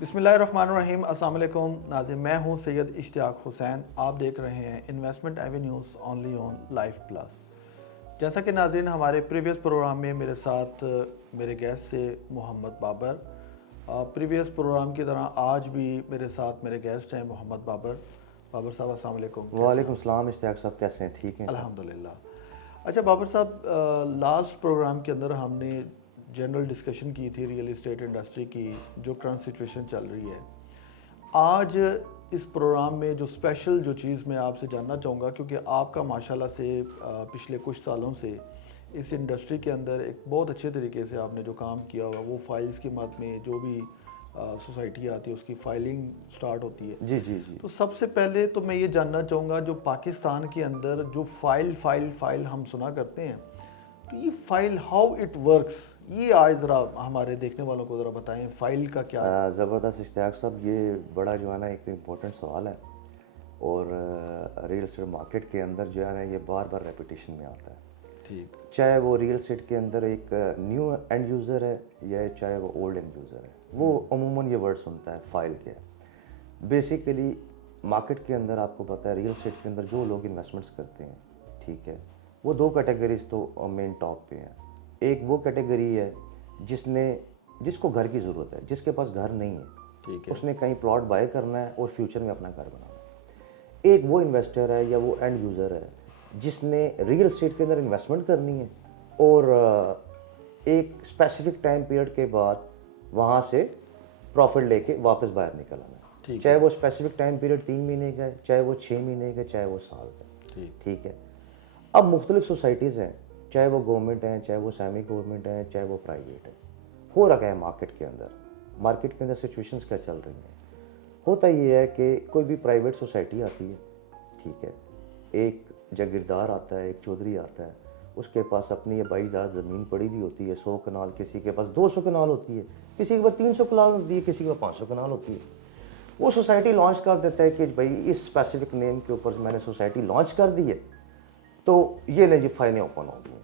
बिस्मिल्लाहिर्रहमानिर्रहीम। अस्सलाम वालेकुम नाज़रीन, मैं हूं सैयद इश्तियाक हुसैन। आप देख रहे हैं investment avenues only on life plus. जैसा कि नाज़रीन हमारे प्रीवियस प्रोग्राम में मेरे साथ मेरे गेस्ट से मोहम्मद बाबर, प्रीवियस प्रोग्राम की तरह आज भी मेरे साथ मेरे गेस्ट हैं मोहम्मद बाबर। बाबर साहब अस्सलाम वालेकुम। वालेकुम सलाम। इश्तियाक साहब कैसे हैं? ठीक हैं अल्हम्दुलिल्लाह। अच्छा बाबर साहब, लास्ट प्रोग्राम के अंदर हमने जनरल डिस्कशन की थी रियल इस्टेट इंडस्ट्री की, जो करंट सिचुएशन चल रही है। आज इस प्रोग्राम में जो स्पेशल जो चीज़ मैं आपसे जानना चाहूँगा, क्योंकि आपका माशाल्लाह से पिछले कुछ सालों से इस इंडस्ट्री के अंदर एक बहुत अच्छे तरीके से आपने जो काम किया हुआ, वो फाइल्स की मद में जो भी सोसाइटी आती है उसकी फाइलिंग स्टार्ट होती है। जी जी जी। तो सबसे पहले तो मैं ये जानना चाहूँगा, जो पाकिस्तान के अंदर जो फाइल हम सुना करते हैं, तो ये फाइल हाउ इट वर्क्स, ये आज ज़रा हमारे देखने वालों को ज़रा बताएं, फाइल का क्या है? ज़बरदस्त इश्तियाक साहब, ये बड़ा जो है ना एक इम्पोर्टेंट सवाल है और रियल एस्टेट मार्केट के अंदर जो है ना ये बार बार रेपिटेशन में आता है। ठीक। चाहे वो रियल एस्टेट के अंदर एक न्यू एंड यूज़र है या चाहे वो ओल्ड एंड यूज़र है, वो अमूमन ये वर्ड सुनता है फाइल क्या है। बेसिकली मार्केट के अंदर आपको पता है रियल एस्टेट के अंदर जो लोग इन्वेस्टमेंट्स करते हैं, ठीक है, वो दो कैटेगरीज तो मेन टॉप पे हैं। एक वो कैटेगरी है जिसको घर की ज़रूरत है, जिसके पास घर नहीं है, ठीक है, उसने कहीं प्लॉट बाय करना है और फ्यूचर में अपना घर बनाना है। एक वो इन्वेस्टर है या वो एंड यूज़र है जिसने रियल एस्टेट के अंदर इन्वेस्टमेंट करनी है और एक स्पेसिफिक टाइम पीरियड के बाद वहाँ से प्रॉफिट लेके वापस बाहर निकल आना है। चाहे वो स्पेसिफिक टाइम पीरियड 3 महीने का है, चाहे वो 6 महीने का, चाहे वो साल का। ठीक है। अब मुख्तलिफ सोसाइटीज़ हैं, चाहे वो गवर्नमेंट हैं, चाहे वो सेमी गवर्नमेंट हैं, चाहे वो प्राइवेट है। हो रखा है मार्केट के अंदर सिचुएशंस क्या चल रही हैं। होता ये है कि कोई भी प्राइवेट सोसाइटी आती है, ठीक है, एक जागीरदार आता है, एक चौधरी आता है, उसके पास अपनी ये 22 ज़मीन पड़ी हुई होती है, 100 कनाल, किसी के पास 200 कनाल होती है, किसी के पास 300 कनाल होती है, किसी के पास 500 कनाल होती है। वो सोसाइटी लॉन्च कर देता है कि भाई इस स्पेसिफिक नेम के ऊपर मैंने सोसाइटी लॉन्च कर दी है, तो ये ले जी फाइलें ओपन हो गई हैं।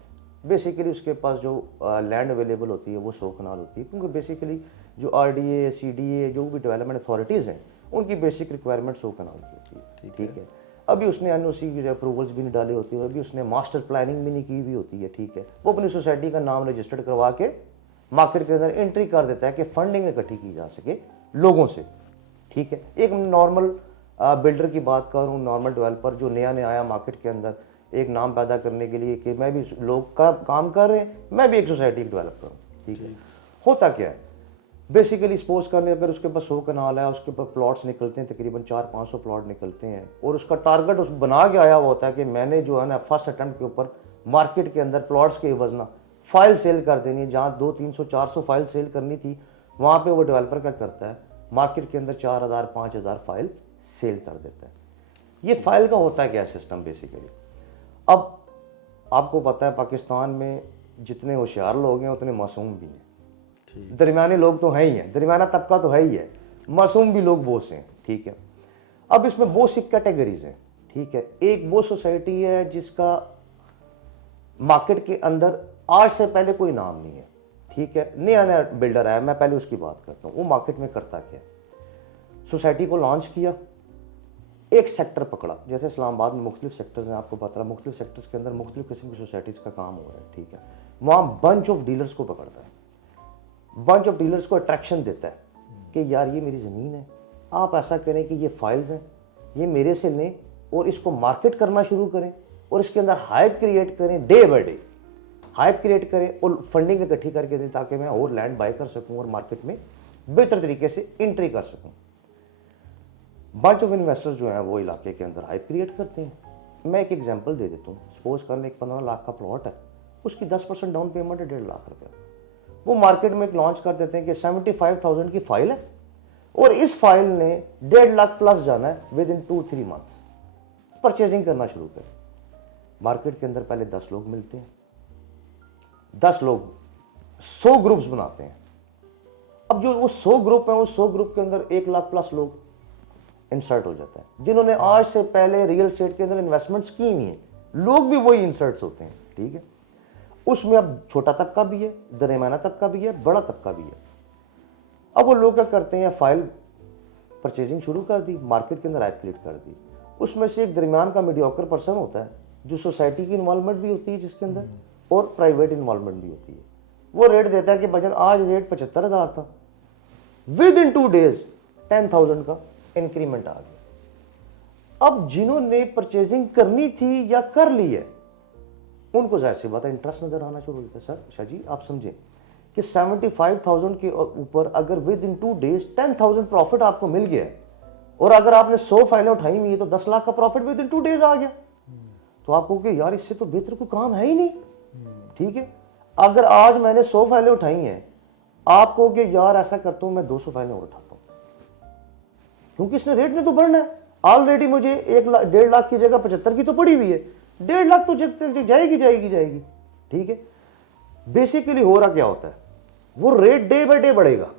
बेसिकली उसके पास जो लैंड अवेलेबल होती है वो 100 कनाल होती है, क्योंकि बेसिकली जो RDA, CDA, जो भी डेवलपमेंट अथॉरिटीज़ हैं, उनकी बेसिक रिक्वायरमेंट 100 कनाल की होती है। ठीक है। अभी उसने NOC की अप्रूवल्स भी नहीं डाली होती है, अभी उसने मास्टर प्लानिंग भी नहीं की हुई होती है। ठीक है। वो अपनी सोसाइटी का नाम रजिस्टर्ड करवा के मार्केट के अंदर एंट्री कर देता है कि फंडिंग इकट्ठी की जा सके लोगों से। ठीक है। एक नॉर्मल बिल्डर की बात करूँ, नॉर्मल डेवलपर जो नया आया मार्केट के अंदर, एक नाम पैदा करने के लिए कि मैं भी लोग का काम कर रहे हैं, मैं भी एक सोसाइटी डेवलप करूँ। ठीक है। होता क्या है, बेसिकली सपोज करने अगर उसके पास 100 कनाल है, उसके पास प्लॉट्स निकलते हैं, तकरीबन 400-500 प्लॉट निकलते हैं, और उसका टारगेट उस बना के आया हुआ होता है कि मैंने जो है ना फर्स्ट अटेम्प्ट के ऊपर मार्केट के अंदर प्लॉट्स के एवज ना फाइल सेल कर देनी है। जहाँ 200-300-400 फाइल सेल करनी थी, वहाँ पर वो डेवलपर क्या करता है, मार्केट के अंदर 4000-5000 फाइल सेल कर देता है। ये फाइल का होता है क्या सिस्टम बेसिकली। अब आपको पता है पाकिस्तान में जितने होशियार लोग हैं उतने मासूम भी हैं, दरमियाने लोग तो हैं ही हैं, दरमियाना तबका तो है ही है, मासूम भी लोग बहुत से हैं। ठीक है। अब इसमें बहुत सी कैटेगरीज हैं। ठीक है। एक वो सोसाइटी है जिसका मार्केट के अंदर आज से पहले कोई नाम नहीं है। ठीक है। नया बिल्डर आया, मैं पहले उसकी बात करता हूँ। वो मार्केट में करता क्या है, सोसाइटी को लॉन्च किया, एक सेक्टर पकड़ा, जैसे इस्लामाबाद में मुख्तलिफ सेक्टर्स हैं, आपको पता है मुख्तलिफ सेक्टर्स के अंदर मुख्तलिफ किस्म की सोसाइटीज़ का काम हो रहा है। ठीक है। वहाँ बंच ऑफ डीलर्स को पकड़ता है, बंच ऑफ डीलर्स को अट्रैक्शन देता है कि यार ये मेरी ज़मीन है, आप ऐसा करें कि ये फाइल्स हैं, ये मेरे से लें और इसको मार्केट करना शुरू करें और इसके अंदर हाइप क्रिएट करें, day by day hype create करें और फंडिंग इकट्ठी करके दें ताकि मैं और लैंड बाय कर सकूँ और मार्केट में बेहतर तरीके से एंट्री कर सकूँ। बंच ऑफ इन्वेस्टर्स जो हैं वो इलाके के अंदर हाइप क्रिएट करते हैं। मैं एक एग्जांपल दे देता हूँ। सपोज कर लें एक 15 लाख का प्लॉट है, उसकी 10% डाउन पेमेंट है 1.5 लाख रुपए। वो मार्केट में लॉन्च कर देते हैं कि 75,000 की फाइल है और इस फाइल ने 1.5 लाख प्लस जाना है विद इन 2-3 मंथ्स। परचेजिंग करना शुरू करें। मार्केट के अंदर पहले 10 लोग मिलते हैं, 10 लोग 100 ग्रुप्स बनाते हैं। अब जो वो 100 ग्रुप है, उस 100 ग्रुप के अंदर 1 लाख प्लस लोग इंसर्ट हो जाता है, जिन्होंने आज से पहले रियल एस्टेट के अंदर इन्वेस्टमेंट्स की नहीं है। लोग भी वही इंसर्ट्स होते हैं। ठीक है। उसमें अब छोटा तबका भी है, दरमियाना तबका भी है, बड़ा तबका भी है। अब वो लोग क्या करते हैं, फाइल परचेजिंग शुरू कर दी, मार्केट के अंदर ऐड क्रिएट कर दी, उसमें से एक दरमियान का मीडियोकर पर्सन होता है जो सोसाइटी की इन्वॉल्वमेंट भी होती है जिसके अंदर, और प्राइवेट इन्वॉल्वमेंट भी होती है। वो रेट देता है कि भजन आज रेट 75,000 था, विद इन 2 days 10,000 का इंक्रीमेंट आ गया। अब जिन्होंने परचेजिंग करनी थी या कर ली है, उनको जाहिर सी बात है इंटरेस्ट नजर आना शुरू होता है। सर शाह जी आप समझें कि 75,000 के ऊपर अगर विद इन 2 days 10,000 प्रॉफिट आपको मिल गया, और अगर आपने 100 फाइलें उठाई हुई है तो 10 लाख का प्रॉफिट विद इन 2 days आ गया, तो आप कहोगे यार इससे तो बेहतर कोई काम है ही नहीं। ठीक है, अगर आज मैंने 100 फाइलें उठाई हैं, आप कहोगे यार ऐसा करता हूं मैं 200 फाइलें और उठाता हूं, क्योंकि इसने रेट में तो बढ़ना है। ऑलरेडी मुझे 1.5 लाख की जगह 75 की तो पड़ी हुई है, 1.5 लाख तो जाएगी जाएगी जाएगी। ठीक है, बेसिकली हो रहा क्या होता है, वो रेट डे बाय डे बढ़ेगा,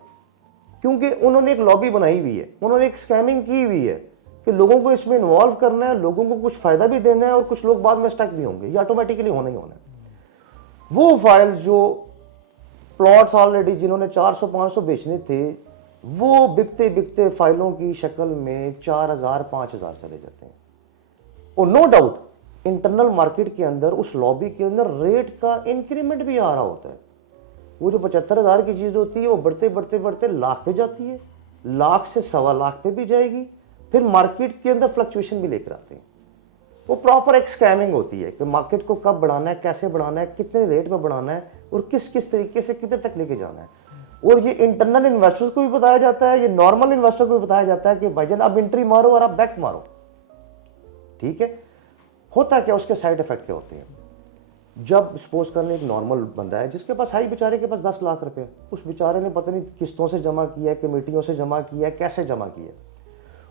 क्योंकि उन्होंने एक लॉबी बनाई हुई है, उन्होंने एक स्कैमिंग की हुई है कि लोगों को इसमें इन्वॉल्व करना है, लोगों को कुछ फायदा भी देना है, और कुछ लोग बाद में स्टक भी होंगे, ये ऑटोमेटिकली होना ही होना है। वो फाइल्स जो प्लॉट्स ऑलरेडी जिन्होंने 400-500 बेचने थे, वो बिकते बिकते फाइलों की शक्ल में 4,000-5,000 चले जाते हैं। और नो डाउट इंटरनल मार्केट के अंदर, उस लॉबी के अंदर रेट का इंक्रीमेंट भी आ रहा होता है। वो जो 75,000 की चीज होती है वो बढ़ते बढ़ते बढ़ते लाख पे जाती है, लाख से 1.25 लाख पे भी जाएगी, फिर मार्केट के अंदर फ्लक्चुएशन भी लेकर आते हैं। वो प्रॉपर एक स्कैमिंग होती है कि मार्केट को कब बढ़ाना है, कैसे बढ़ाना है, कितने रेट में बढ़ाना है, और किस किस तरीके से कितने तक लेके जाना है। और ये इंटरनल इन्वेस्टर्स को भी बताया जाता है, ये नॉर्मल इन्वेस्टर को भी बताया जाता है कि भाईजान अब एंट्री मारो और आप बैक मारो। ठीक है, होता क्या, उसके साइड इफेक्ट क्या होते हैं। जब सपोज करने एक नॉर्मल बंदा है जिसके पास हाई, बेचारे के पास 10 लाख रुपए, उस बेचारे ने पता नहीं किस्तों से जमा किया है, कमेटियों से जमा किया है, कैसे जमा किया है,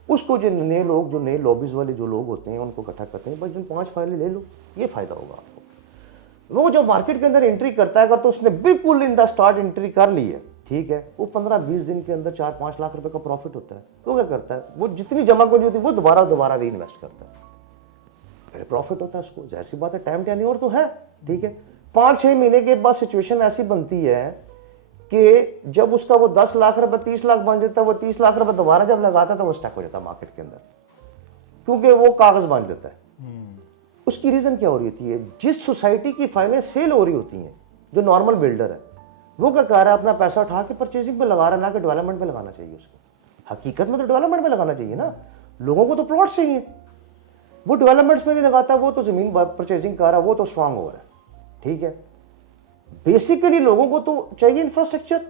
उसको जो नए लोग, जो नए लॉबीज वाले जो लोग होते हैं, उनको इकट्ठा करते हैं, भाई जिन 5 फाइलें ले लो, ये फायदा होगा आपको। वो जब मार्केट के अंदर एंट्री करता है, अगर तो उसने बिल्कुल इन द स्टार्ट एंट्री कर ली है, ठीक है, वो 15-20 दिन के अंदर 4-5 लाख रुपए का प्रॉफिट होता है, तो क्या करता है, वो जितनी जमा पूंजी होती है वो दोबारा री इन्वेस्ट करता है, फिर प्रॉफिट होता है उसको। जाहिर सी बात है, टाइम टेन्योर और तो है। ठीक है, 5-6 महीने के बाद सिचुएशन ऐसी बनती है कि जब उसका वो 10 लाख रुपए 30 लाख बन जाता है, वो 30 लाख रुपए दोबारा जब लगाता है तो वो स्टक हो जाता है मार्केट के अंदर, क्योंकि वो कागज बन जाता है। उसकी रीजन क्या हो रही होती है, जिस सोसाइटी की फाइलें सेल हो रही होती हैं, जो नॉर्मल बिल्डर है, वो क्या कर रहा है, अपना पैसा उठा के परचेजिंग में लगा रहा है, ना कि डेवलपमेंट में लगाना चाहिए उसको। हकीकत में तो डेवलपमेंट में लगाना चाहिए ना, लोगों को तो प्लॉट चाहिए, वो डेवलपमेंट्स में नहीं लगाता, वो तो जमीन परचेजिंग कर रहा है, वो तो स्ट्रांग हो रहा है। ठीक है, बेसिकली लोगों को तो चाहिए इंफ्रास्ट्रक्चर,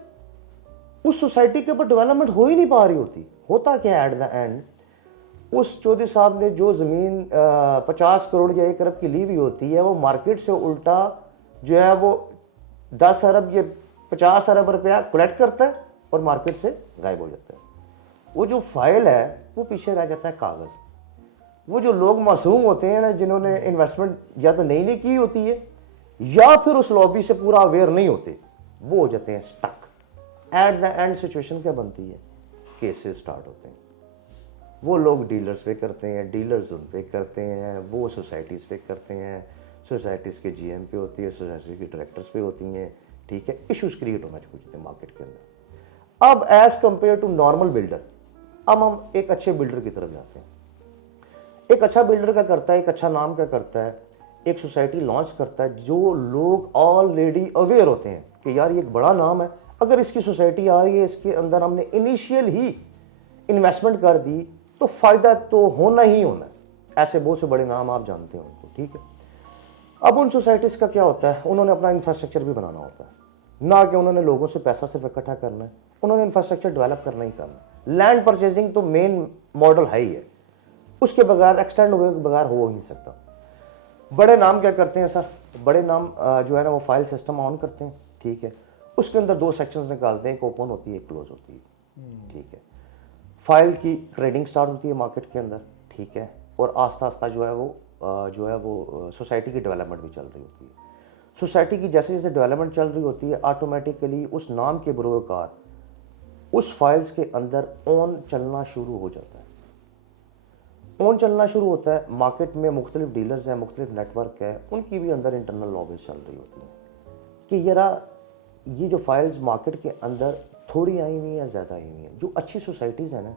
उस सोसाइटी के ऊपर डेवलपमेंट हो ही नहीं पा रही होती। होता क्या एट द एंड, उस चौधरी साहब ने जो जमीन 50 करोड़ या 1 अरब की ली हुई होती है, वो मार्केट से उल्टा जो है वो 10 अरब या 50 अरब रुपया कलेक्ट करता है और मार्केट से गायब हो जाता है। वो जो फाइल है वो पीछे रह जाता है कागज। वो जो लोग मासूम होते हैं ना, जिन्होंने इन्वेस्टमेंट या तो नई की होती है या फिर उस लॉबी से पूरा अवेयर नहीं होते, वो हो जाते हैं stuck. At the end situation क्या बनती है, केसेस स्टार्ट होते हैं। वो लोग डीलर्स पे करते हैं, डीलर्स उन पे करते हैं, वो सोसाइटीज पे करते हैं, सोसाइटीज के जीएम पे होती है, सोसाइटी के डायरेक्टर्स पे होती हैं। ठीक है, इश्यूज क्रिएट होना शुरू होते हैं मार्केट के अंदर। अब as compared to normal builder, अब हम एक अच्छे बिल्डर की तरफ जाते हैं। एक अच्छा बिल्डर क्या करता है, एक अच्छा नाम क्या करता है, एक सोसाइटी लॉन्च करता है जो लोग ऑलरेडी अवेयर होते हैं कि यार ये एक बड़ा नाम है, अगर इसकी सोसाइटी आ रही है, इसके अंदर हमने इनिशियल ही इन्वेस्टमेंट कर दी तो फायदा तो होना ही होना है। ऐसे बहुत से बड़े नाम आप जानते हैं उनको। ठीक है, अब उन सोसाइटीज का क्या होता है, उन्होंने अपना इंफ्रास्ट्रक्चर भी बनाना होता है, ना कि उन्होंने लोगों से पैसा सिर्फ इकट्ठा करना है, उन्होंने इंफ्रास्ट्रक्चर डेवलप करना ही करना है। लैंड परचेजिंग तो मेन मॉडल है ही है, उसके बगैर एक्सटेंड हुए के बगैर हो ही नहीं सकता। बड़े नाम क्या करते हैं सर, बड़े नाम जो है ना वो फाइल सिस्टम ऑन करते हैं। ठीक है, उसके अंदर 2 सेक्शंस निकालते हैं, एक ओपन होती है, एक क्लोज होती है। ठीक है, फाइल की ट्रेडिंग स्टार्ट होती है मार्केट के अंदर। ठीक है, और आस्ता आस्ता जो है वो सोसाइटी की डेवलपमेंट भी चल रही होती है। सोसाइटी की जैसे जैसे डेवलपमेंट चल रही होती है, ऑटोमेटिकली उस नाम के बरोकार उस फाइल्स के अंदर ऑन चलना शुरू हो जाता है। ऑन चलना शुरू होता है, मार्केट में मुख्तलिफ डीलर्स हैं, मुख्तलिफ नेटवर्क है, उनकी भी अंदर इंटरनल लॉबीज चल रही होती है कि यार ये जो फाइल्स मार्केट के अंदर थोड़ी आई हुई है, ज़्यादा आई हुई है। जो अच्छी सोसाइटीज़ हैं ना,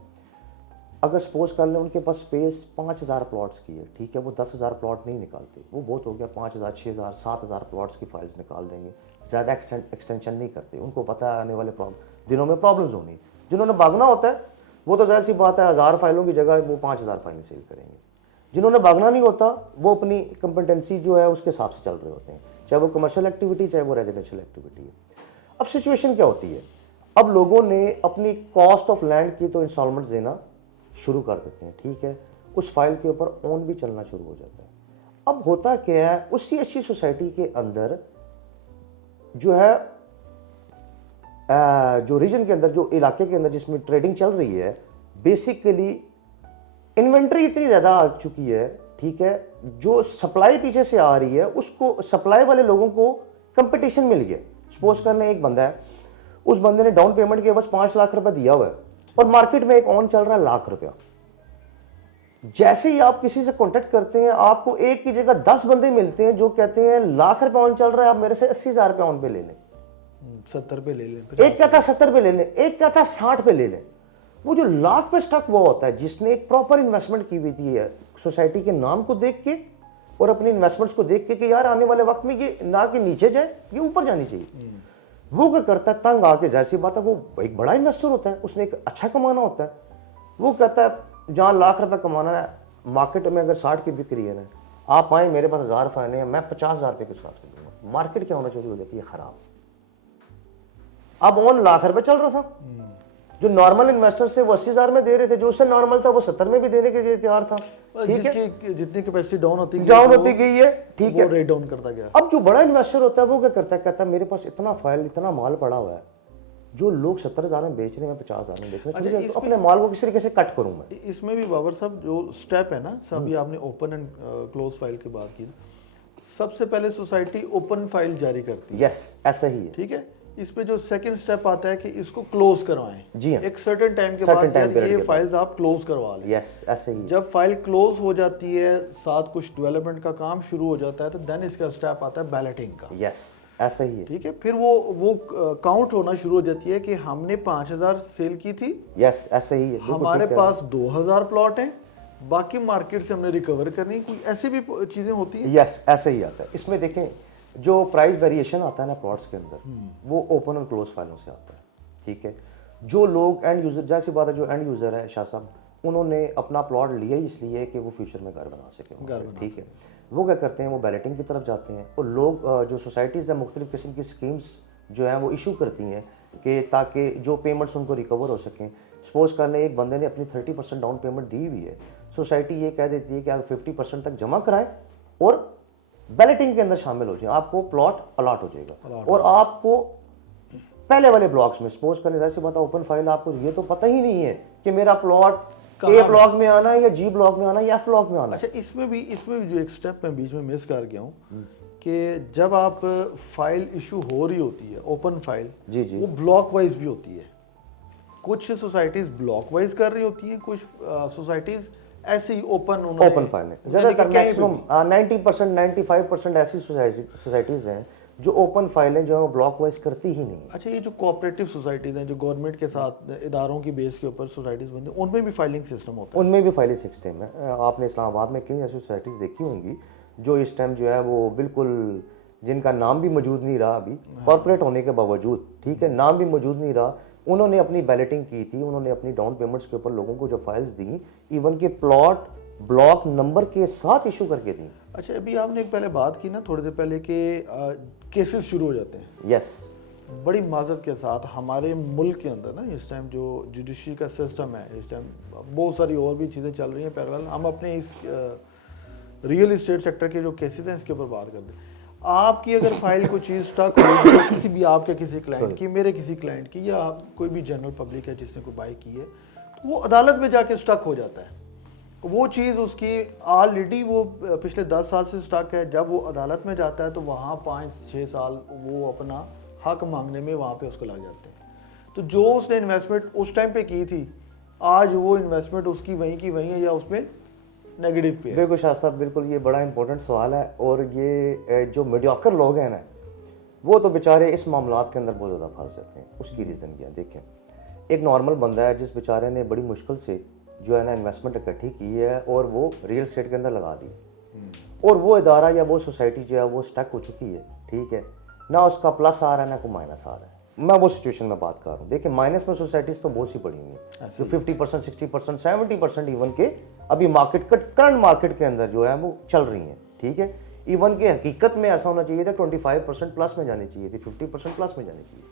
अगर सपोज कर लें उनके पास स्पेस 5,000 प्लॉट्स की है, ठीक है, वो 10,000 प्लॉट नहीं निकालते, वो बहुत हो गया, 5,000 6,000 7,000 प्लॉट्स की फाइल्स निकाल देंगे, ज़्यादा एक्सटेंशन नहीं करते। उनको पता है आने वाले दिनों में प्रॉब्लम्स होनी। जिन्होंने भागना होता है वो तो जाहिर सी बात है 1,000 फाइलों की जगह वो 5,000 फाइलें सेल करेंगे। जिन्होंने भागना नहीं होता वो अपनी कंपिटेंसी जो है उसके हिसाब से चल रहे होते हैं, चाहे वो कमर्शियल एक्टिविटी चाहे वो रेजिडेंशियल एक्टिविटी है। अब सिचुएशन क्या होती है, अब लोगों ने अपनी कॉस्ट ऑफ लैंड की तो इंस्टॉलमेंट देना शुरू कर देते हैं, ठीक है, उस फाइल के ऊपर ओन भी चलना शुरू हो जाता है। अब होता क्या है, उसी अच्छी सोसाइटी के अंदर जो है जो रीजन के अंदर, जो इलाके के अंदर जिसमें ट्रेडिंग चल रही है, बेसिकली इन्वेंट्री इतनी ज्यादा आ चुकी है, ठीक है, जो सप्लाई पीछे से आ रही है उसको सप्लाई वाले लोगों को कंपटीशन मिल गया। सपोज करने एक बंदा है, उस बंदे ने डाउन पेमेंट के बस 5 लाख रुपए दिया हुआ है और मार्केट में एक ऑन चल रहा है लाख रुपया। जैसे ही आप किसी से कॉन्टेक्ट करते हैं, आपको एक की जगह 10 बंदे मिलते हैं जो कहते हैं लाख रुपए ऑन चल रहा है, आप मेरे से 80,000 रुपए ऑन पे ले लें, 70 पे ले लें, एक कहता 70 पे ले लें, एक कहता 60 पे ले लें। वो जो लाख पे स्टक वो होता है जिसने एक प्रॉपर इन्वेस्टमेंट की हुई थी है सोसाइटी के नाम को देख के और अपनी इन्वेस्टमेंट्स को देख के कि यार आने वाले वक्त में ये ना कि नीचे जाए, ये ऊपर जानी चाहिए। वो क्या करता है, तंग आके, जैसी बात है, वो एक बड़ा इन्वेस्टर होता है, उसने एक अच्छा कमाना होता है, वो कहता है जहां लाख रुपए कमाना है, मार्केट में अगर 60 की बिक्री है ना, आप आए मेरे पास 1,000 फाइलें हैं, मैं 50,000 रुपए के साथ दूंगा। मार्केट क्या होना शुरू हो जाती है, खराब। अब ऑन लाख रुपए चल रहा था, जो नॉर्मल इन्वेस्टर से वो 80,000 में दे रहे थे, जो उससे नॉर्मल था वो 70 में भी देने के लिए तैयार था, ठीक है, जितनी कैपेसिटी डाउन होती गई है, ठीक है, रेट डाउन करता गया। अब जो बड़ा इन्वेस्टर होता है वो क्या करता है, कहता है मेरे पास इतना फाइल, इतना माल पड़ा हुआ है, जो लोग 70,000 में बेच रहे हैं, मैं 50,000 में बेच रहा हूं, तो अपने माल को किस तरीके से कट करूं मैं। इसमें भी बाबर साहब जो स्टेप है ना, सभी आपने ओपन एंड क्लोज फाइल की बात की, सबसे पहले सोसाइटी ओपन फाइल जारी करती है, यस, ऐसा ही है, ठीक है। इस पे जो सेकंड स्टेप आता है कि इसको क्लोज करवाएं, जी हाँ, एक सर्टेन टाइम के बाद ये फाइल्स आप क्लोज करवा लें। यस, ऐसे ही। जब फाइल क्लोज हो जाती है, साथ कुछ डेवलपमेंट का काम शुरू हो जाता है, तो देन इसका स्टेप आता है बैलेटिंग का। यस, ऐसा ही है, ठीक है। फिर वो काउंट होना शुरू हो जाती है कि हमने 5,000 सेल की थी, यस, ऐसा ही है, हमारे पास 2,000 प्लॉट हैं, बाकी मार्केट से हमने रिकवर करनी, कोई ऐसी भी चीजें होती हैं। यस, ऐसे ही आता है। इसमें देखें जो प्राइस वेरिएशन आता है ना प्लॉट्स के अंदर, वो ओपन और क्लोज फाइलों से आता है, ठीक है। जो लोग एंड यूजर, जैसी बात है, जो एंड यूजर है शाह साहब, उन्होंने अपना प्लॉट लिया इसलिए कि वो फ्यूचर में घर बना सके, ठीक है, वो क्या करते हैं, वो बैलेटिंग की तरफ जाते हैं और लोग जो सोसाइटीज़ है मुख्तलिफ किस्म की स्कीम्स जो है वो इशू करती हैं कि ताकि जो पेमेंट्स उनको रिकवर हो सकें। सपोज करने एक बंदे ने अपनी 30% डाउन पेमेंट दी हुई है, सोसाइटी ये कह देती है कि आप 50% तक जमा कराएं और बैलेटिंग के अंदर शामिल हो जाए, आपको प्लॉट अलॉट हो जाएगा और आपको पहले वाले ब्लॉक्स में, सपोज करने जैसे बात ओपन फाइल, आपको ये तो पता ही नहीं है कि मेरा प्लॉट ए ब्लॉक में आना है या जी ब्लॉक में आना है या एफ ब्लॉक में आना है। अच्छा, इसमें भी जो एक स्टेप मैं बीच में मिस कर गया हूँ कि जब आप फाइल इशू हो रही होती है ओपन फाइल, जी जी, वो ब्लॉक वाइज भी होती है। कुछ सोसाइटीज ब्लॉक वाइज कर रही होती हैं, कुछ सोसाइटीज ऐसे ही ओपन फाइल है। ज्यादातर मैक्सिमम 90% 95% ऐसी सोसाइटीज हैं जो ओपन फाइलें जो है वो ब्लॉक वाइज करती ही नहीं। अच्छा, ये जो कोऑपरेटिव सोसाइटीज हैं जो गवर्नमेंट के साथ इदारों की बेस के ऊपर सोसाइटीज बनती हैं, उनमें भी फाइलिंग सिस्टम होता है? उनमें भी फाइलिंग सिस्टम है। आपने इस्लामाबाद में कई ऐसी सोसाइटीज देखी होंगी जो इस टाइम जो है वो बिल्कुल, जिनका नाम भी मौजूद नहीं रहा अभी, कॉर्पोरेट होने के बावजूद, ठीक है, नाम भी मौजूद नहीं रहा, उन्होंने अपनी बैलेटिंग की थी, उन्होंने अपनी डाउन पेमेंट्स के ऊपर लोगों को जो फाइल्स दी, इवन के प्लॉट ब्लॉक नंबर के साथ इशू करके दी। अच्छा, अभी आपने एक पहले बात की ना थोड़ी देर पहले कि केसेस शुरू हो जाते हैं। यस, बड़ी माजरत के साथ हमारे मुल्क के अंदर ना इस टाइम जो जुडिशरी का सिस्टम है, इस टाइम बहुत सारी और भी चीज़ें चल रही हैं पैरेलल। हम अपने इस रियल इस्टेट सेक्टर के जो केसेस हैं इसके ऊपर बात करते हैं। आपकी अगर फाइल कोई चीज़ स्टक होगी किसी भी आपके किसी क्लाइंट की, मेरे किसी क्लाइंट की, या कोई भी जनरल पब्लिक है जिसने कोई बाई की है, तो वो अदालत में जाके स्टक हो जाता है। वो चीज़ उसकी ऑलरेडी वो पिछले 10 साल से स्टक है, जब वो अदालत में जाता है तो वहाँ 5-6 साल वो अपना हक मांगने में वहाँ पे उसको लग जाते हैं। तो जो उसने इन्वेस्टमेंट उस टाइम पे की थी, आज वो इन्वेस्टमेंट उसकी वहीं की वहीं है या उसमें नेगेटिव पे है। बिल्कुल शाह साहब, बिल्कुल ये बड़ा इंपॉर्टेंट सवाल है। और ये जो मीडियोकर लोग हैं ना, वो तो बेचारे इस मामलात के अंदर बहुत ज़्यादा फंस जाते हैं। उसकी रीज़न क्या है, देखें, एक नॉर्मल बंदा है जिस बेचारे ने बड़ी मुश्किल से जो है ना इन्वेस्टमेंट इकट्ठी की है और वो रियल एस्टेट के अंदर लगा दी, और वो इदारा या वो सोसाइटी जो है वो स्टक हो चुकी है, ठीक है, ना उसका प्लस आ रहा है ना कोई माइनस आ रहा है। मैं वो सिचुएशन में बात कर रहा हूँ। देखिए माइनस में सोसाइटीज़ तो बहुत सी पड़ी हुई हैं जो 50%, 60%, 70% इवन के अभी करंट मार्केट के अंदर जो है वो चल रही हैं, ठीक है। इवन के हकीकत में ऐसा होना चाहिए था 25% प्लस में जानी चाहिए थी, 50% प्लस में जानी चाहिए।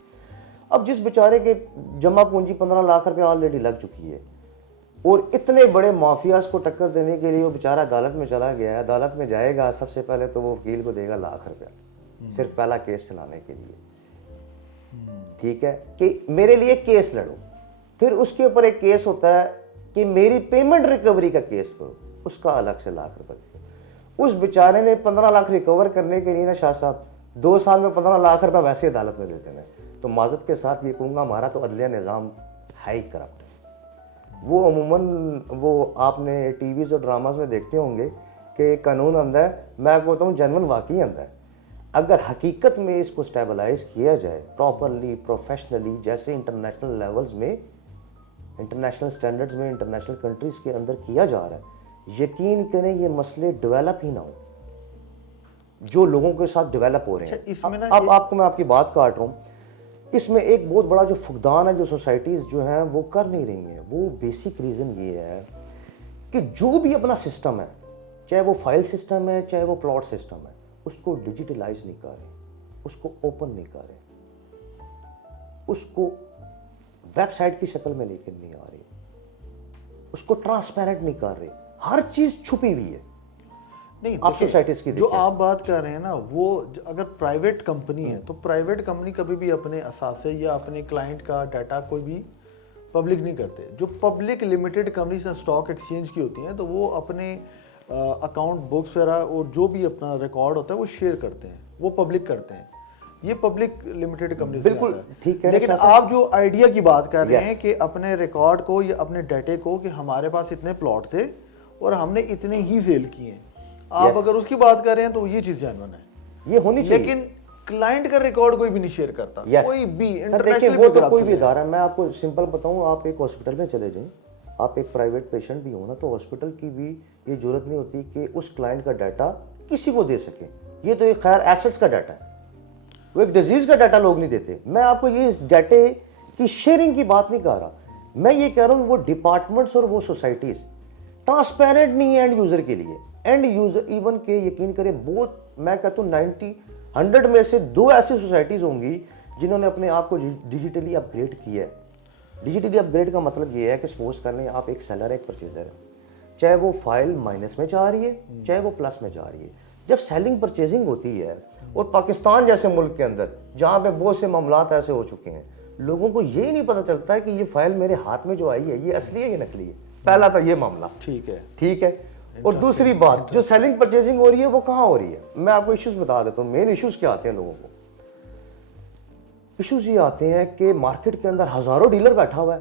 अब जिस बेचारे के जमा पूंजी 15 लाख रुपए ऑलरेडी लग चुकी है और इतने बड़े माफियाज को टक्कर देने के लिए वो बेचारा अदालत में चला गया है, अदालत में जाएगा, सबसे पहले तो वो वकील को देगा लाख रुपया सिर्फ पहला केस चलाने के लिए, ठीक है, कि मेरे लिए केस लड़ो। फिर उसके ऊपर एक केस होता है कि मेरी पेमेंट रिकवरी का केस करो, उसका अलग से लाख रुपए। उस बेचारे ने 15 लाख रिकवर करने के लिए ना शाह साहब 2 साल में 15 लाख रुपए वैसे अदालत में दे देना। तो माजरत के साथ ये कहूँगा हमारा तो अदलिया निज़ाम है ही करप्ट है। वो अमूमन वो आपने टीवीज़ और ड्रामाज में देखते होंगे कि कानून अंदर है, मैं कहता हूँ जेन्युइन वाकई अंदर है। अगर हकीकत में इसको स्टेबलाइज किया जाए प्रॉपरली, प्रोफेशनली, जैसे इंटरनेशनल लेवल्स में, इंटरनेशनल स्टैंडर्ड्स में, इंटरनेशनल कंट्रीज़ के अंदर किया जा रहा है, यकीन करें ये मसले डेवलप ही ना हो जो लोगों के साथ डेवलप हो रहे हैं। इसमें ना अब आपको मैं आपकी बात काट रहा हूँ, इसमें एक बहुत बड़ा जो फुकदान है जो सोसाइटीज़ जो हैं वो कर नहीं रही हैं, वो बेसिक रीज़न ये है कि जो भी अपना सिस्टम है, चाहे वो फाइल सिस्टम है, चाहे वो प्लॉट सिस्टम है, उसको डिजिटलाइज नहीं कर रहे, उसको ओपन नहीं कर रहे, उसको वेबसाइट की शक्ल में लेकर नहीं आ रही, उसको ट्रांसपेरेंट नहीं कर रहे, हर चीज छुपी हुई है। नहीं, आप सोसाइटीज की जो आप बात कर रहे हैं ना, वो अगर प्राइवेट कंपनी है तो प्राइवेट कंपनी कभी भी अपने असासे या अपने क्लाइंट का डाटा कोई भी पब्लिक नहीं करते। जो public limited company stock exchange की होती हैं तो वो अपने अकाउंट बुक्स वगैरह और जो भी अपना रिकॉर्ड होता है वो शेयर करते हैं, वो पब्लिक करते हैं। ये पब्लिक लिमिटेड कंपनी बिल्कुल ठीक है। लेकिन आप जो आइडिया की बात कर रहे हैं कि अपने रिकॉर्ड को या अपने डाटे को कि हमारे पास इतने प्लॉट थे और हमने इतने ही सेल किए, आप अगर उसकी बात कर रहे हैं तो ये चीज जेन्युइन है, ये होनी चाहिए। लेकिन क्लाइंट का रिकॉर्ड कोई भी नहीं शेयर करता, कोई भी। सर देखिए वो तो कोई भी इदारा, मैं आपको सिंपल बताऊं, आप एक हॉस्पिटल में चले जाएं, आप एक प्राइवेट पेशेंट भी हो ना, तो हॉस्पिटल की भी ये जरूरत नहीं होती कि उस क्लाइंट का डाटा किसी को दे सके। ये तो एक खैर एसेट्स का डाटा है, वो एक डिजीज का डाटा लोग नहीं देते। मैं आपको ये डाटे की शेयरिंग की बात नहीं कर रहा, मैं ये कह रहा हूँ वो डिपार्टमेंट्स और वो सोसाइटीज ट्रांसपेरेंट नहीं है एंड यूजर के लिए। एंड यूजर इवन के यकीन करें बहुत, मैं कहता हूँ 100 में से 2 ऐसी सोसाइटीज होंगी जिन्होंने अपने आप को डिजिटली अपग्रेड किया है। डिजिटली अपग्रेड का मतलब ये है कि सपोज कर लें आप एक सेलर है, एक परचेजर है, चाहे वो फाइल माइनस में जा रही है चाहे वो प्लस में जा रही है, जब सेलिंग परचेजिंग होती है और पाकिस्तान जैसे मुल्क के अंदर जहां पे बहुत से मामलात ऐसे हो चुके हैं, लोगों को ये नहीं पता चलता है कि ये फाइल मेरे हाथ में जो आई है ये असली है ये नकली है। पहला तो ये मामला ठीक है। और दूसरी बात, जो सेलिंग परचेजिंग हो रही है वो कहां हो रही है, मैं आपको इश्यूज बता देता हूं। मेन इश्यूज क्या आते हैं लोगों को, इश्यूज ये आते हैं कि मार्केट के अंदर हजारों डीलर बैठा हुआ है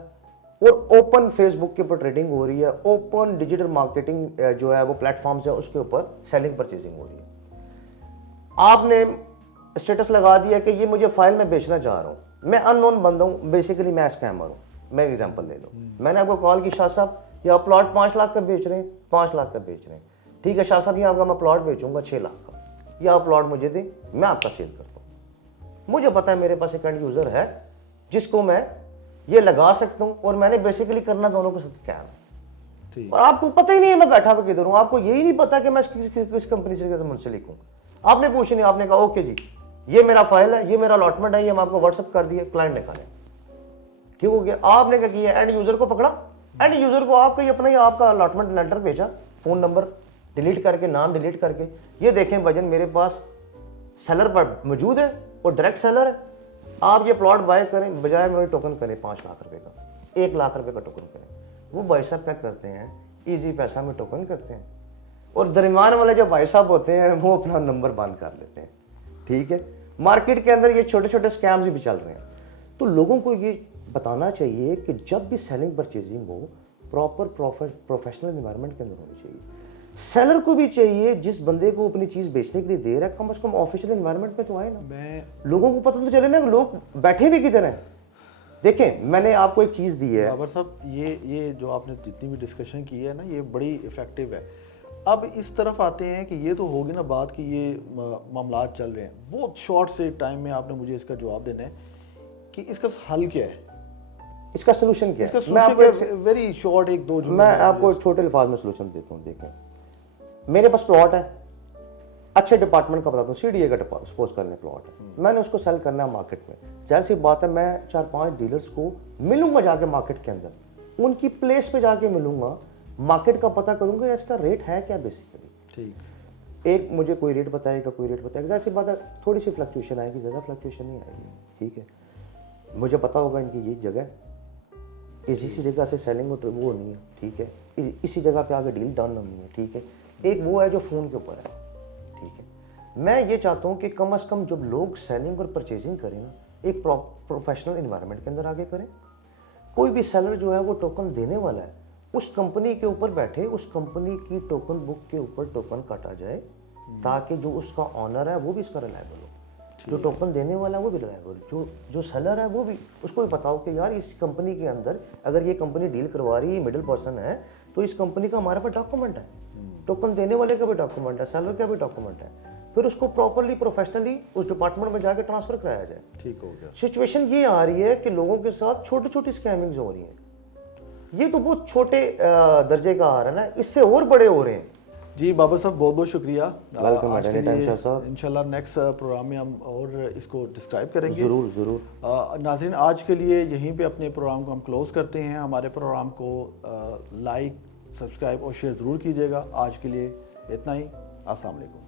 और ओपन फेसबुक के ऊपर ट्रेडिंग हो रही है, ओपन डिजिटल मार्केटिंग जो है वो प्लेटफॉर्म्स है उसके ऊपर सेलिंग परचेजिंग हो रही है। आपने स्टेटस लगा दिया कि ये मुझे फाइल में बेचना चाह रहा हूं, मैं अननोन बंदा हूं, बेसिकली मैं स्कैमर हूं। मैं एग्जांपल ले लो, मैंने आपको कॉल की, शाह साहब ये आप प्लॉट 5 लाख का बेच रहे हैं, 5 लाख का बेच रहे हैं, ठीक है शाह साहब, ये आपका मैं प्लॉट बेचूंगा 6 लाख का, ये आप प्लॉट मुझे दें, मैं आपका सेल करता हूं। मुझे पता है मेरे पास एक एंड यूजर है जिसको मैं ये लगा सकता हूं और मैंने बेसिकली करना दोनों के साथ स्कैम है। और आपको पता ही नहीं है मैं बैठा हुआ किधर हूं, आपको यही नहीं पता कि मैं किस कंपनी से मुंसलिक हूं। आपने पूछ नहीं, आपने कहा ओके जी ये मेरा फाइल है, ये मेरा अलॉटमेंट है, ये हम आपको व्हाट्सएप कर दिए, क्लाइंट ने कहा ठीक हो गया। आपने क्या किया, एंड यूजर को पकड़ा, एंड यूजर को आपको ये अपना ही आपका अलॉटमेंट लेटर भेजा, फोन नंबर डिलीट करके, नाम डिलीट करके, ये देखें भजन मेरे पास सेलर पर मौजूद है और डायरेक्ट सेलर है, आप ये प्लॉट बाय करें, बजाय मेरे टोकन करें 5 लाख रुपए का, 1 लाख रुपए का टोकन करें। वो भाई साहब क्या करते हैं, इजी पैसा में टोकन करते हैं और दरमियान वाले जो भाई साहब होते हैं वो अपना नंबर बंद कर लेते हैं, ठीक है। मार्केट के अंदर ये छोटे छोटे स्कैम्स भी चल रहे हैं। तो लोगों को ये बताना चाहिए कि जब भी सेलिंग परचेजिंग हो प्रॉपर प्रोफेशनल एनवायरनमेंट के अंदर होनी चाहिए। सेलर को भी चाहिए जिस बंदे को अपनी चीज बेचने के लिए दे रहा है कम से कम ऑफिशियल एनवायरनमेंट में तो आए ना, मैं लोगों को पता तो चले ना कि लोग बैठे भी किधर हैं। देखें मैंने आपको एक चीज दी है बाबर साहब, ये जो आपने जितनी भी डिस्कशन की है ना, ये बड़ी इफेक्टिव है। अब इस तरफ आते हैं कि ये तो होगी ना बात कि ये मामलात चल रहे हैं, बहुत शॉर्ट से टाइम में आपने मुझे इसका जवाब देना है कि इसका हल क्या है, इसका सोल्यूशन क्या इसका है। मैं आपको वेरी शॉर्ट एक दो मैं आपको एक छोटे अल्फाज में सोल्यूशन देता हूँ। देखें मेरे पास प्लॉट है, अच्छे डिपार्टमेंट का बताता हूँ, सीडीए का सपोज करने प्लॉट है, मैंने उसको सेल करना है मार्केट में। जाहिर सी बात है मैं 4-5 डीलर्स को मिलूंगा जाके मार्केट के अंदर, उनकी प्लेस पे जाके मिलूंगा, मार्केट का पता करूंगा इसका रेट है क्या बेसिकली। ठीक, एक मुझे कोई रेट बताएगा, कोई रेट बताएगा, जाहिर सी बात है थोड़ी सी फ्लक्चुएशन आएगी, ज़्यादा फ्लक्चुएशन नहीं आएगी। ठीक है, मुझे पता होगा इनकी ये जगह, इसी जगह से सेलिंग वो नहीं है। ठीक है, इसी जगह पे आगे डील डन होनी है। ठीक है, एक वो है जो फ़ोन के ऊपर है। ठीक है, मैं ये चाहता हूँ कि कम से कम जब लोग सेलिंग और परचेजिंग करें ना, एक प्रोफेशनल इन्वायरमेंट के अंदर आगे करें। कोई भी सेलर जो है वो टोकन देने वाला है, उस कंपनी के ऊपर बैठे, उस कंपनी की टोकन बुक के ऊपर टोकन काटा जाए ताकि जो उसका ऑनर है वो भी इसका रिलायबल हो, जो टोकन देने वाला है वो भी रिलायबल, जो सेलर है वो भी, उसको भी बताओ कि यार इस कंपनी के अंदर अगर ये कंपनी डील करवा रही है, मिडिल पर्सन है, तो इस कंपनी का हमारे पास डॉक्यूमेंट है, टोकन देने वाले का भी डॉक्यूमेंट है, सेलर का भी डॉक्यूमेंट है, फिर उसको प्रॉपरली प्रोफेशनली उस डिपार्टमेंट में जाकर ट्रांसफर कराया जाए। ठीक हो गया। सिचुएशन ये आ रही है कि लोगों के साथ छोटी छोटी स्कैमिंग्स हो रही हैं, ये तो बहुत छोटे दर्जे का आ रहा है ना, इससे और बड़े हो रहे हैं। जी बाबर साहब बहुत बहुत शुक्रिया। वेलकम आज के एट एनी टाइम लिए साहब। इंशाल्लाह नेक्स्ट प्रोग्राम में हम और इसको डिस्क्राइब करेंगे। जरूर जरूर। नाज़रीन आज के लिए यहीं पे अपने प्रोग्राम को हम क्लोज करते हैं। हमारे प्रोग्राम को लाइक, सब्सक्राइब और शेयर ज़रूर कीजिएगा। आज के लिए इतना ही। अस्सलाम वालेकुम।